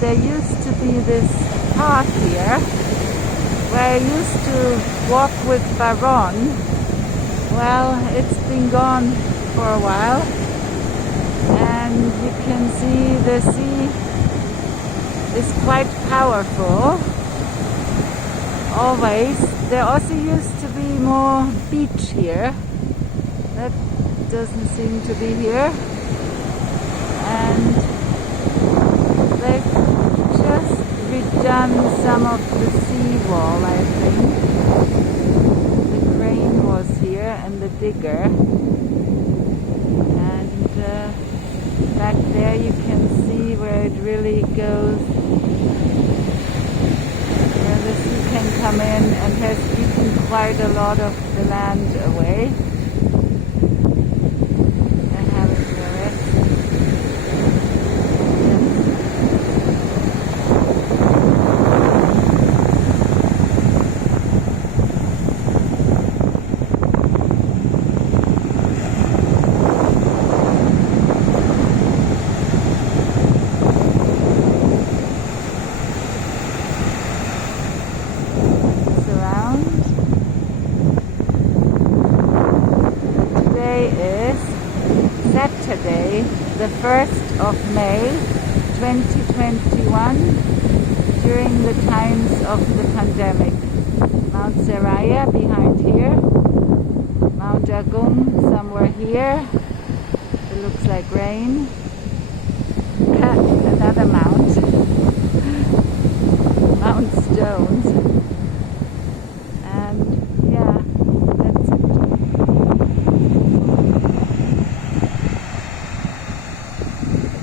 there used to be this path here where I used to walk with Baron. Well, it's been gone for a while, and you can see the sea is quite powerful. Always. There also used to be more beach here. That doesn't seem to be here. And they've just redone some of the seawall, I think. The crane was here and the digger. And back there you can see where it really goes, where the sea can come in and has eaten quite a lot of the land away. And having the rest. Saturday, the 1st of May 2021, during the times of the pandemic. Mount Seraya behind here, Mount Agung somewhere here, it looks like rain, another mount, Mount Stones.